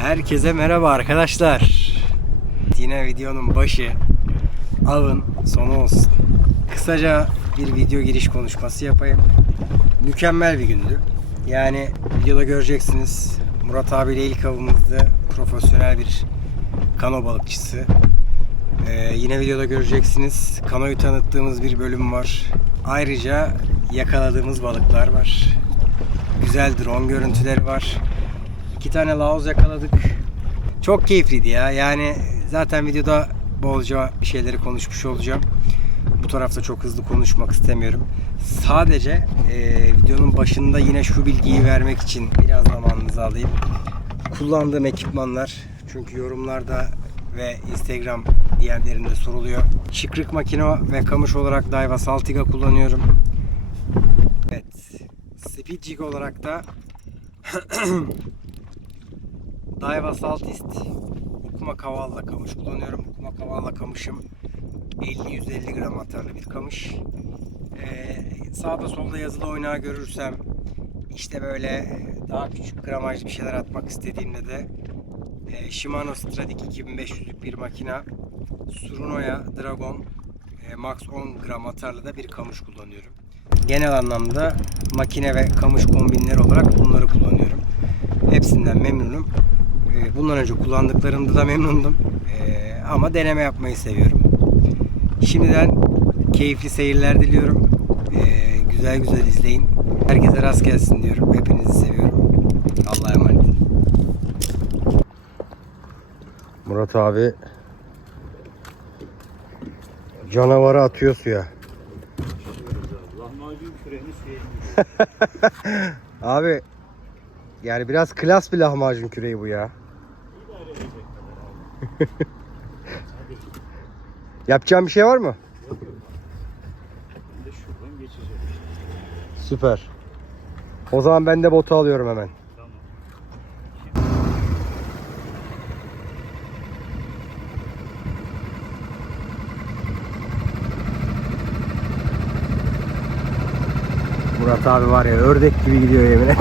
Herkese merhaba arkadaşlar. Yine videonun başı avın sonu olsun. Kısaca bir video giriş konuşması yapayım. Mükemmel bir gündü. Yani videoda göreceksiniz. Murat abiyle ilk avımızda profesyonel bir kano balıkçısı. Ee, yine videoda göreceksiniz. Kanoyu tanıttığımız bir bölüm var. Ayrıca yakaladığımız balıklar var. Güzel drone görüntüleri var. İki tane laoz yakaladık. Çok keyifliydi ya. Yani zaten videoda bolca bir şeyleri konuşmuş olacağım. Bu tarafta çok hızlı konuşmak istemiyorum. Sadece e, videonun başında yine şu bilgiyi vermek için biraz zamanınızı alayım. Kullandığım ekipmanlar çünkü yorumlarda ve Instagram diğerlerinde soruluyor. Şıkrık makino ve kamış olarak Daiwa Saltiga kullanıyorum. Evet. Speed Jig olarak da Daiwa Saltist Okuma Kavalla kamış kullanıyorum. Okuma Kavalla kamışım 50-150 gram atarlı bir kamış. Ee, sağda solda yazılı oynağı görürsem işte böyle daha küçük gramajlı bir şeyler atmak istediğimde de e, Shimano Stradic 2500'lük bir makina Surunoya Dragon e, Max 10 gram atarlı da bir kamış kullanıyorum. Genel anlamda makine ve kamış kombinleri olarak bunları kullanıyorum. Hepsinden memnunum. Ee, Bundan önce kullandıklarımda da memnundum. Ee, Ama deneme yapmayı seviyorum. Şimdiden keyifli seyirler diliyorum. Ee, Güzel güzel izleyin. Herkese rast gelsin diyorum. Hepinizi seviyorum. Allah'a emanet. Murat abi canavarı atıyor suya. Abi yani biraz klas bir lahmacun küreği bu ya. idare edecek kadar abi. Yapacağım bir şey var mı? Süper. O zaman ben de botu alıyorum hemen. Tamam. Murat abi var ya ördek gibi gidiyor yemin et.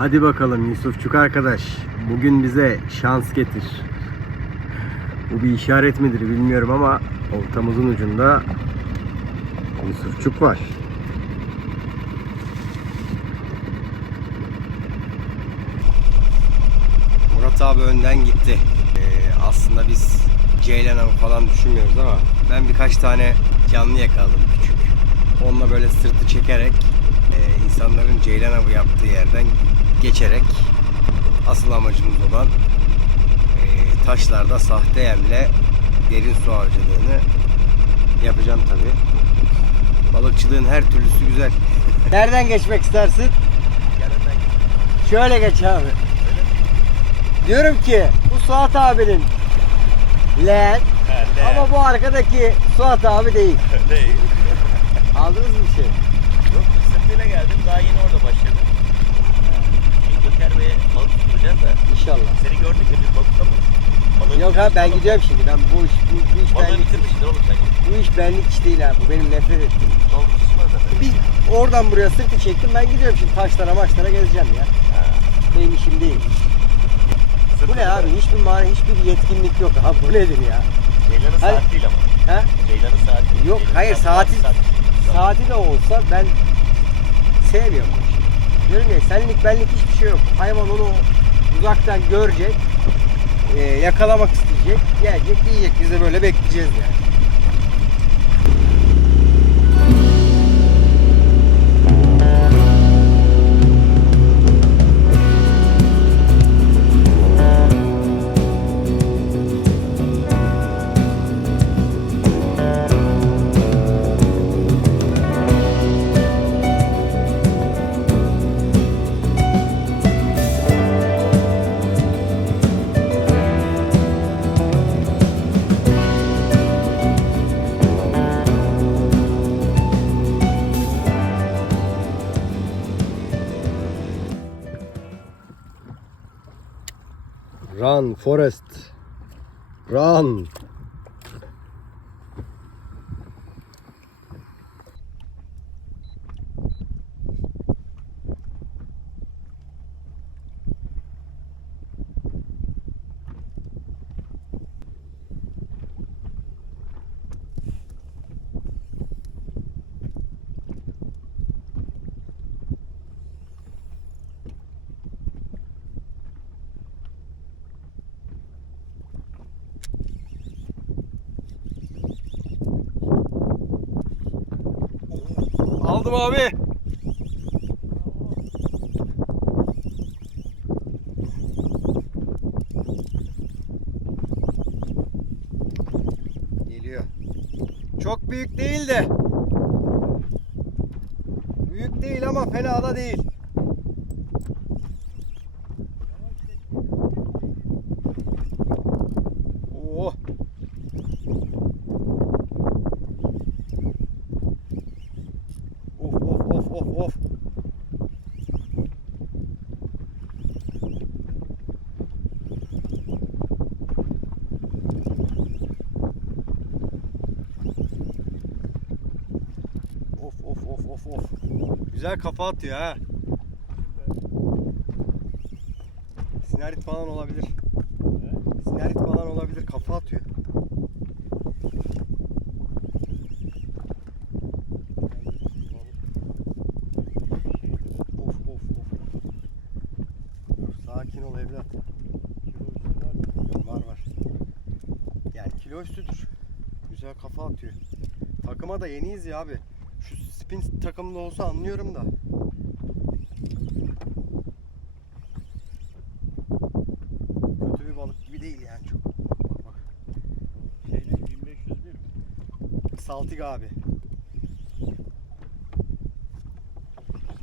Hadi bakalım Yusufçuk arkadaş. Bugün bize şans getir. Bu bir işaret midir bilmiyorum ama oltamızın ucunda Yusufçuk var. Murat abi önden gitti. Ee, aslında biz Ceylan avı falan düşünmüyoruz ama ben birkaç tane canlı yakaladım küçük. Onunla böyle sırtı çekerek e, insanların Ceylan avı yaptığı yerden geçerek asıl amacımız olan e, taşlarda sahte yemle derin su avcılığını yapacağım tabi. Balıkçılığın her türlüsü güzel. Nereden geçmek istersin? Şöyle geç abi. Diyorum ki bu Suat abinin leğen ama bu arkadaki Suat abi değil. Değil. Aldınız mı bir şey? Yok sırtıyla geldim daha yeni orada başladım. Şimdi Göker Bey'e balık tutturacağız da İnşallah. seni gördük ya biz balıkta mı? Balığı Yok abi ben gidiyorum şimdi. Ben bu iş bu, bu iş Balığı benlik bitirmişsin oğlum sen. bu iş benlik iş değil abi. Bu benim nefret ettiğim. Balık tutmaz zaten. Bir oradan buraya sırtı çektim. Ben gidiyorum şimdi taşlara maçlara gezeceğim ya. Ha. Benim işim değil. Bu Sırtıyla ne abi? Hiçbir mani, hiçbir yetkinlik yok. Ha bu nedir ya? Ceylan'ın Hayır. saat değil ama. Ha? Ceylan'ın saati. Yok, Ceylan'ın hayır, saati- saati- saati- Saati de olsa ben sevmiyorum. Diyorum ya senlik benlik hiçbir şey yok. Hayvan onu uzaktan görecek, e, yakalamak isteyecek, gelecek, yiyecek. Biz de böyle bekleyeceğiz yani. Forest. Aldım abi. Geliyor. Çok büyük değil de. Büyük değil ama fena da değil. Oo. Of of of of of. Of of. Güzel kafa atıyor ha. Sinarit falan olabilir. Sinarit falan olabilir. Kafa atıyor. Of of of. Dur sakin ol evlat. Var var. Yani kilo üstüdür. Güzel Takıma da yeniyiz ya abi. Şu spin takımda olsa anlıyorum da. Kötü bir balık gibi değil yani çok. Bak bak. Şeyde 1501 mi? Saltik abi.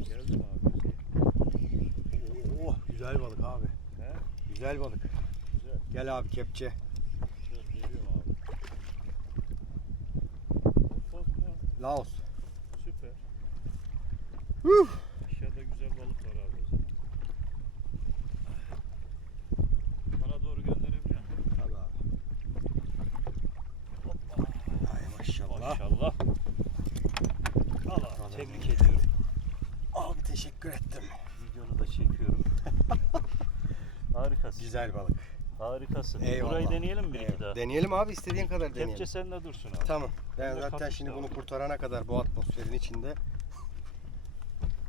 Geldi mi abi? Oh güzel balık abi. He? Güzel balık. Güzel. Gel abi kepçe. Güzel geliyorum abi. Olmaz mı ya? Laos. Süper. Huh. Aşağıda güzel balık var abi. Bana doğru gönderebiliyor musun? Tabii abi. Ay maşallah. Maşallah. Al abi. Tebrik ediyorum. Abi teşekkür ettim. Videonu da çekiyorum. Harikasın. Güzel balık. Harikasın. Eyvallah. Burayı deneyelim mi bir iki? Deneyelim abi istediğin kadar deneyelim. Kepçe sende dursun abi. Tamam. Ben Ben de zaten şimdi bunu var. kurtarana kadar bu atmosferin içinde.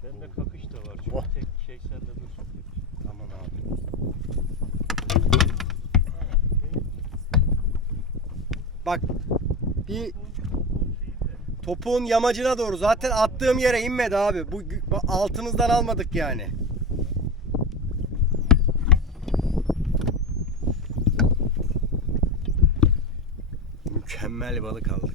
Bende kakış da var. Çünkü Oh. tek şey sende dursun. Tamam abi. Bak bir topuğun yamacına doğru zaten attığım yere inmedi abi. Bu altımızdan almadık yani. Mükemmel balık aldık.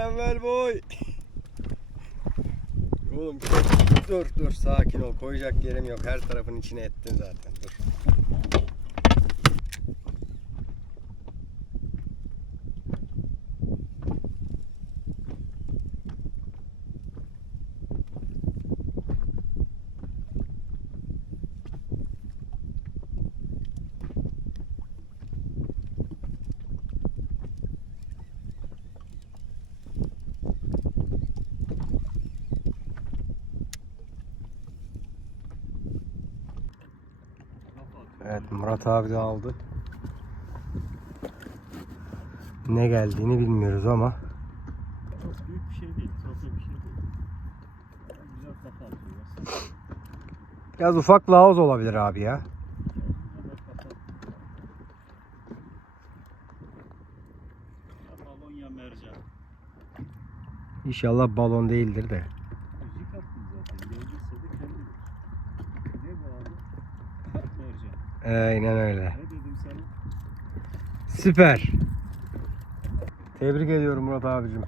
Mükemmel boy. Oğlum dur dur sakin ol koyacak yerim yok her tarafın içine ettin zaten dur. De aldı. Ne geldiğini bilmiyoruz ama Çok büyük bir şey değil. Fazla bir şey değil. Güzel kafa atıyor. biraz ufak laoz olabilir abi ya. İnşallah balon değildir de. Müzik attın zaten. Geldiyse de kendi. Ne bu abi? mercan. Aynen öyle. Süper. Tebrik ediyorum Murat abicim.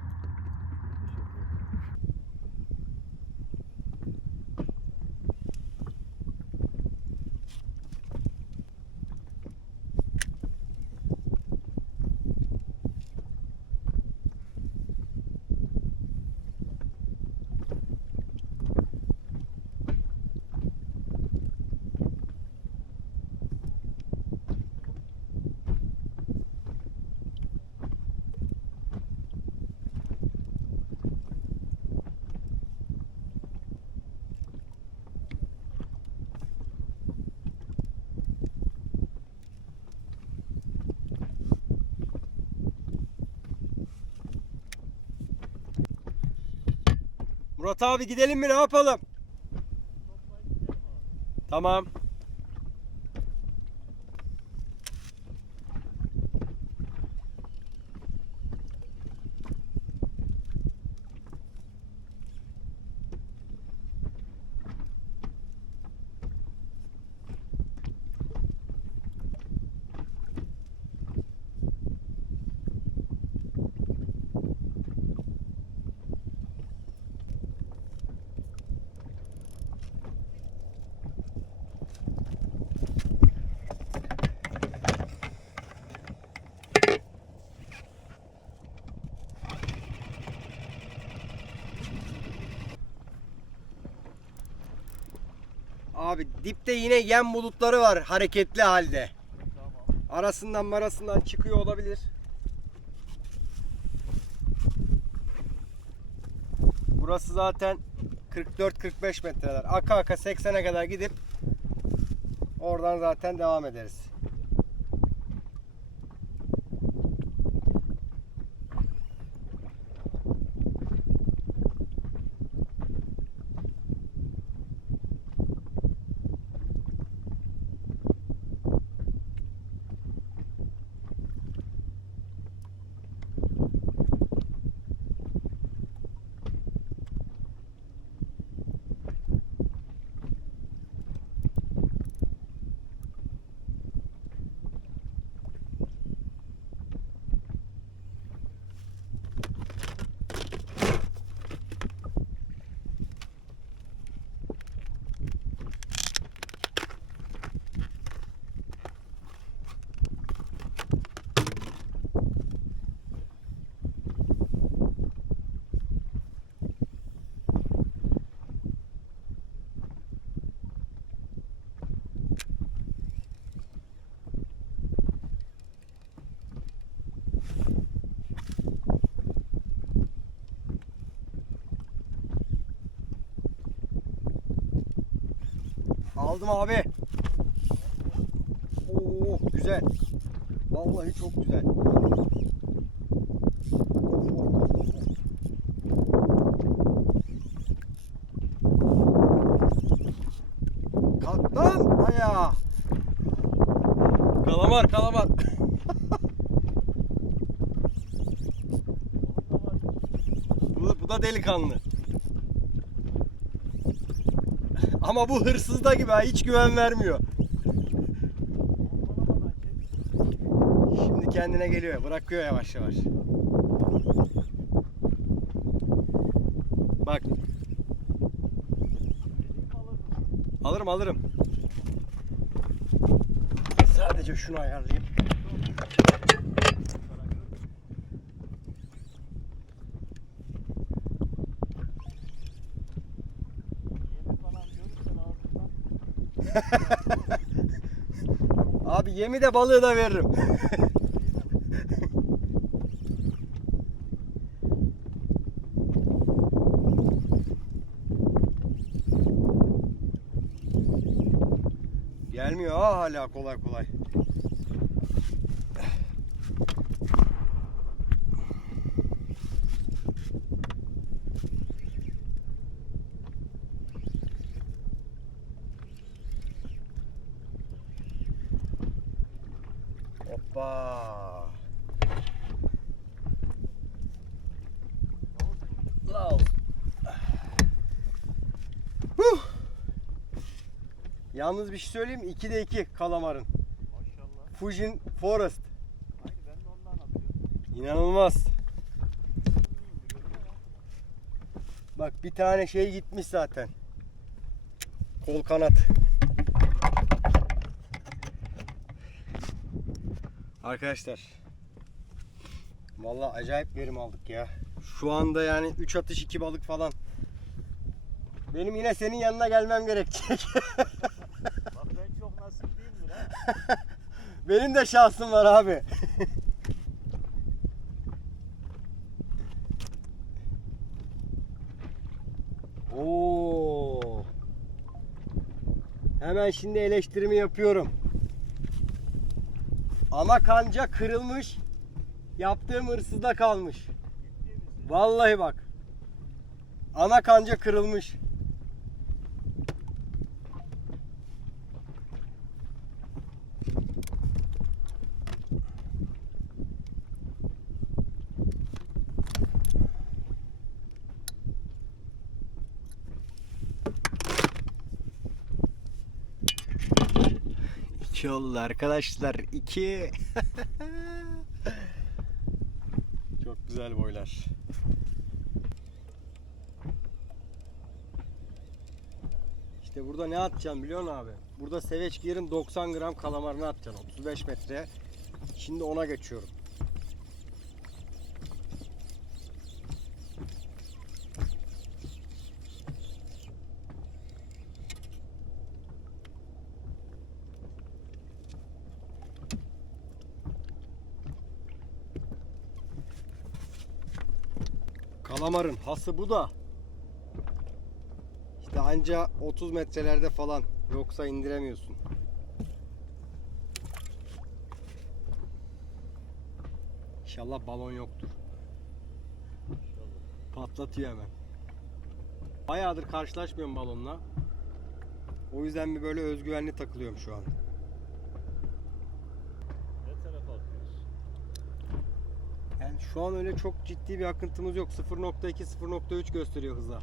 Murat abi gidelim mi ne yapalım? Tamam. Abi dipte yine yem bulutları var hareketli halde. Arasından marasından çıkıyor olabilir. Burası zaten 44-45 metreler. Aka aka 80'e kadar gidip oradan zaten devam ederiz. Aldım abi. Oo güzel. Vallahi çok güzel. Of, of, of, of. Kalk lan ayağa. Kalamar kalamar. bu, bu da delikanlı. Ama bu hırsız da gibi ha hiç güven vermiyor. Şimdi kendine geliyor. Bırakıyor yavaş yavaş. Bak. Alırım alırım. Sadece şunu ayarlayayım. Yemi falan görürsen ağzından Abi yemi de balığı da veririm. Gelmiyor ha hala kolay kolay. Hoppa. Laos. Huh. Yalnız bir şey söyleyeyim mi? 2'de 2 kalamarın. maşallah. Fujin Forest. Aynı ben de ondan atıyorum. İnanılmaz. Bak bir tane şey gitmiş zaten. Kol kanat. Arkadaşlar. Vallahi acayip verim aldık ya. Şu anda yani 3 atış 2 balık falan. Benim yine senin yanına gelmem gerekecek. Bak ben çok nasipliyimdir ha. Benim de şansım var abi. Oo. Hemen şimdi eleştirimi yapıyorum. Ama kanca kırılmış. Yaptığım hırsızda kalmış. Vallahi bak. Ana kanca kırılmış. İki oldu arkadaşlar. iki. Çok güzel boylar. İşte burada ne atacaksın biliyor musun abi? Burada seveç girin 90 gram kalamarını atacaksın 35 metreye. Şimdi ona geçiyorum. Kalamarın hası bu da. İşte anca 30 metrelerde falan. Yoksa indiremiyorsun. İnşallah balon yoktur. Patlatıyor hemen. Bayağıdır karşılaşmıyorum balonla. O yüzden bir böyle özgüvenli takılıyorum şu an. Yani şu an öyle çok ciddi bir akıntımız yok. 0.2 0.3 gösteriyor hıza.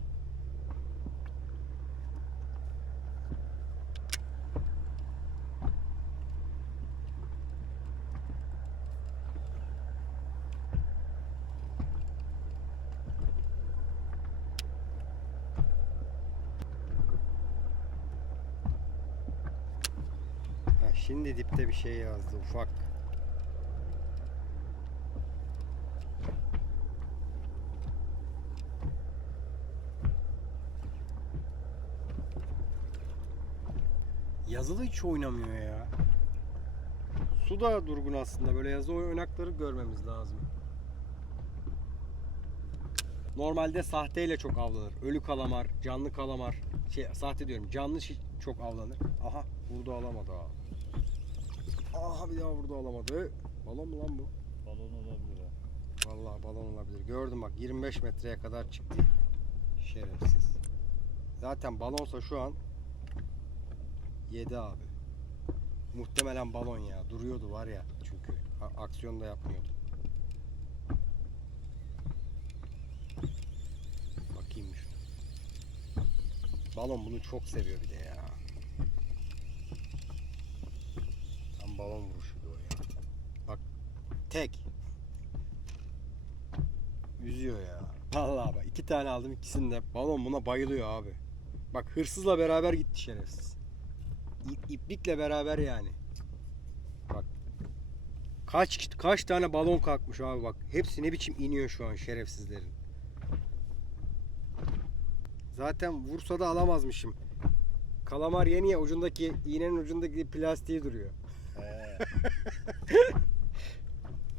Şimdi dipte bir şey yazdı ufak. Yazılı hiç oynamıyor ya. Su da durgun aslında. Böyle yazı oynakları görmemiz lazım. Normalde sahteyle çok avlanır. Ölü kalamar, canlı kalamar. Şey, sahte diyorum. Canlı şi- çok avlanır. Aha burada alamadı ha. Aha bir daha burada alamadı. Balon mu lan bu? Balon olabilir ha. Vallahi balon olabilir. Gördüm bak 25 metreye kadar çıktı. Şerefsiz. Zaten balonsa şu an 7 abi. Muhtemelen balon ya. Duruyordu var ya çünkü. Aksiyon da yapmıyordu. Bakayım şu. Balon bunu çok seviyor bir de ya. Tam balon vuruşuydu o ya. Bak tek. Üzüyor ya. Vallahi bak iki tane aldım ikisini de. Balon buna bayılıyor abi. Bak hırsızla beraber gitti şerefsiz. İp, iplikle beraber yani. Bak. Kaç kaç tane balon kalkmış abi bak. Hepsi ne biçim iniyor şu an şerefsizlerin. Zaten vursa da alamazmışım. Kalamar yeni ya ucundaki iğnenin ucundaki plastiği duruyor.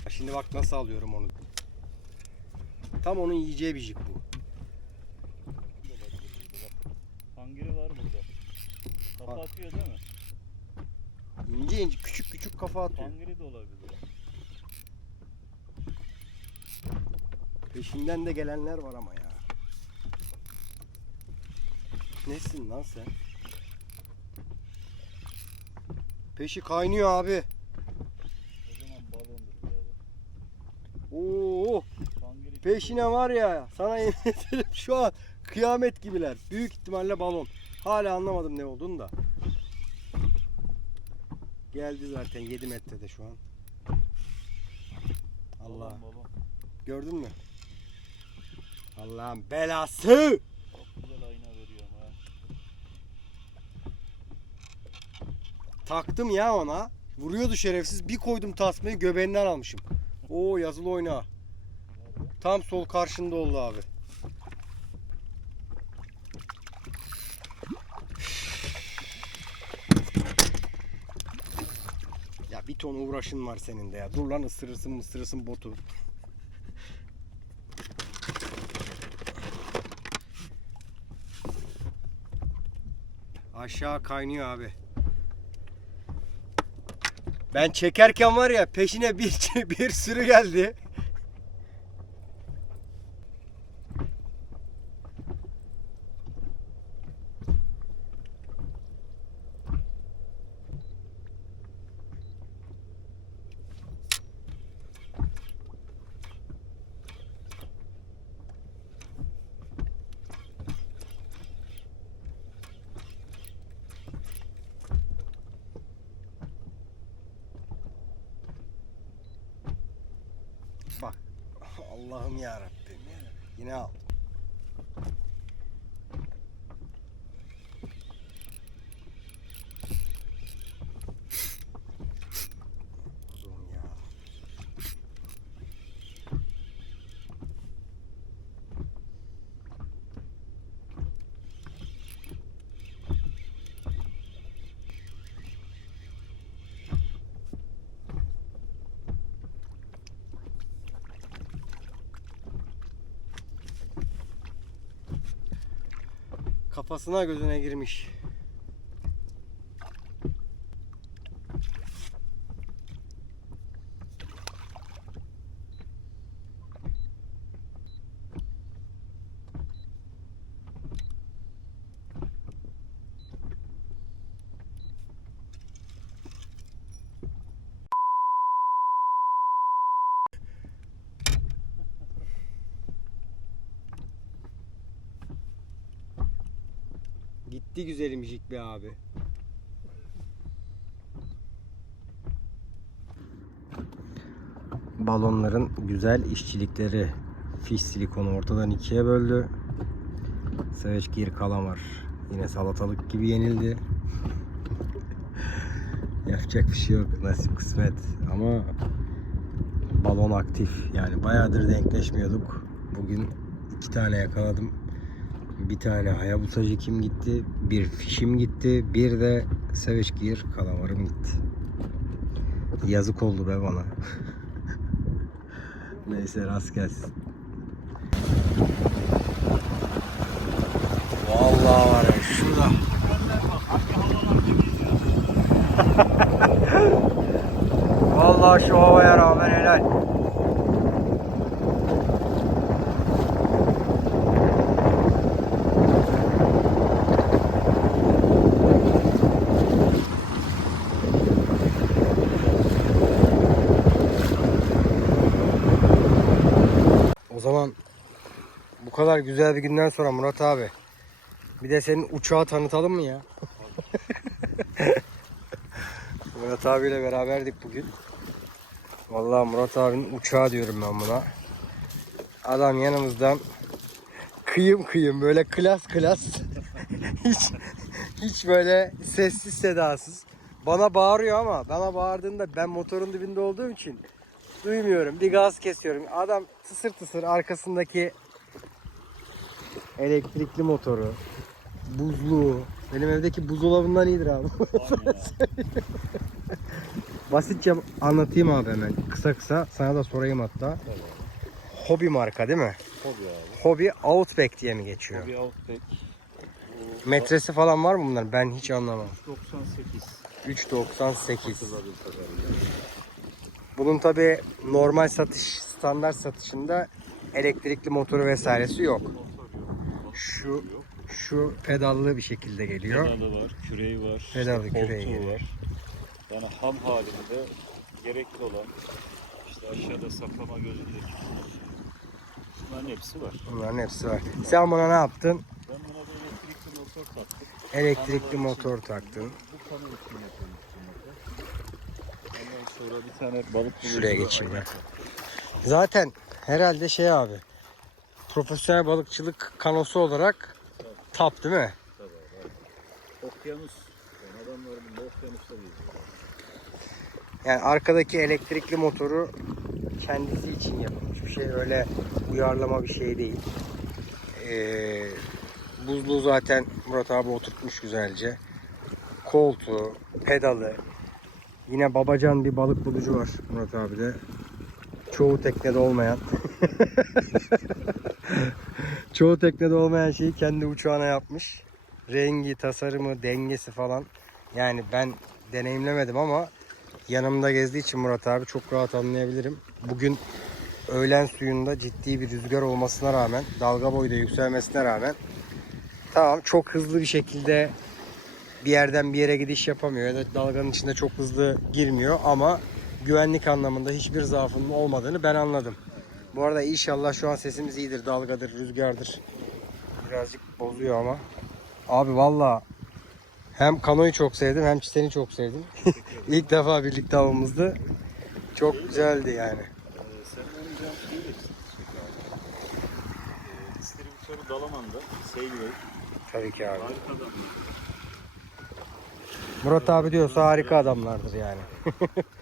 Şimdi bak nasıl alıyorum onu. Tam onun yiyeceği bir jig bu. Hangiri var burada. Kafa Ha. atıyor değil mi? İnce ince küçük küçük kafa atıyor. Hangiri de olabilir. Peşinden de gelenler var ama ya. Nesin lan sen? Peşi kaynıyor abi. O zaman balondur birader. Oo, Hangiri peşine var ya. Sana yemin ederim şu an kıyamet gibiler. Büyük ihtimalle balon. Hala anlamadım ne olduğunu da. Geldi zaten 7 metrede şu an. Allah. Gördün mü? Allah'ın belası. Çok güzel ayna veriyor ama ha. Taktım ya ona. Vuruyordu şerefsiz. Bir koydum tasmayı göbeğinden almışım. Oo yazılı oyna. Tam sol karşında oldu abi. Bir ton uğraşın var senin de ya. Dur lan ısırırsın ısırırsın botu. Aşağı kaynıyor abi. Ben çekerken var ya peşine bir bir sürü geldi. Allah'ım ya Rabbim. Yine al. Allah'ım ya. Kafasına gözüne girmiş. Gitti güzelimcik be abi. Balonların güzel işçilikleri. Fiş silikonu ortadan ikiye böldü. Savage Gear kalamar. Yine salatalık gibi yenildi. Yapacak bir şey yok. Nasip kısmet. Ama balon aktif. Yani bayağıdır denkleşmiyorduk. Bugün iki tane yakaladım. Bir tane Hayabusa kim gitti, bir fişim gitti, bir de Savage Gear kalamarım gitti. Yazık oldu be bana. Neyse rast gelsin. Vallahi var ya şurada. Vallahi şu havaya rağmen helal. O zaman bu kadar güzel bir günden sonra Murat abi bir de senin uçağı tanıtalım mı ya? Murat abiyle beraberdik bugün. Vallahi Murat abinin uçağı diyorum ben buna. Adam yanımızdan kıyım kıyım böyle klas klas hiç hiç böyle sessiz sedasız bana bağırıyor ama bana bağırdığında ben motorun dibinde olduğum için duymuyorum. Bir gaz kesiyorum. Adam tısır tısır arkasındaki elektrikli motoru, buzluğu. Benim evdeki buzdolabından iyidir abi. Basitçe anlatayım abi hemen. Kısa kısa sana da sorayım hatta. Hobi marka değil mi? Hobi abi. Hobi Outback diye mi geçiyor? Hobi Outback. Metresi falan var mı bunların? Ben hiç anlamam. 98. 3.98. Hatırladığım kadarıyla. Bunun tabi normal satış, standart satışında elektrikli motoru vesairesi yok. Şu-. Şu pedallı bir şekilde geliyor. Pedalı var, küreği var, Pedalı, işte küreği koltuğu geliyor. var. Yani ham halinde gerekli olan işte aşağıda saklama gözü de Bunların hepsi var. Bunların hepsi var. Sen buna ne yaptın? Ben buna da elektrikli motor taktım. Elektrikli motor için- taktın. Bu konu için motor. Ondan sonra bir tane balık Şuraya geçeyim ben. Zaten herhalde şey abi. Profesyonel balıkçılık kanosu olarak tap değil mi? Tabii abi. Okyanus. Yani adamlar bunda okyanuslar geziyor. Yani arkadaki elektrikli motoru kendisi için yapılmış bir şey. Öyle uyarlama bir şey değil. Ee, buzluğu zaten Murat abi oturtmuş güzelce. Koltuğu, pedalı. Yine babacan bir balık bulucu var Murat abi de. Çoğu teknede olmayan. Çoğu teknede olmayan şeyi kendi uçağına yapmış. Rengi, tasarımı, dengesi falan. Yani ben deneyimlemedim ama yanımda gezdiği için Murat abi çok rahat anlayabilirim. Bugün öğlen suyunda ciddi bir rüzgar olmasına rağmen, dalga boyu da yükselmesine rağmen tamam çok hızlı bir şekilde bir yerden bir yere gidiş yapamıyor ya da dalganın içinde çok hızlı girmiyor ama güvenlik anlamında hiçbir zaafının olmadığını ben anladım. Bu arada inşallah şu an sesimiz iyidir. Dalgadır, rüzgardır. Birazcık bozuyor ama. Abi valla hem kanoyu çok sevdim hem seni çok sevdim. İlk defa birlikte avımızdı. Çok güzeldi yani. Arkadaşları Dalaman'da, Seylbey. Tabii ki abi. Harika adamlar. Murat abi diyorsa harika adamlardır yani.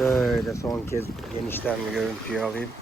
Şöyle son kez genişten bir görüntüyü alayım.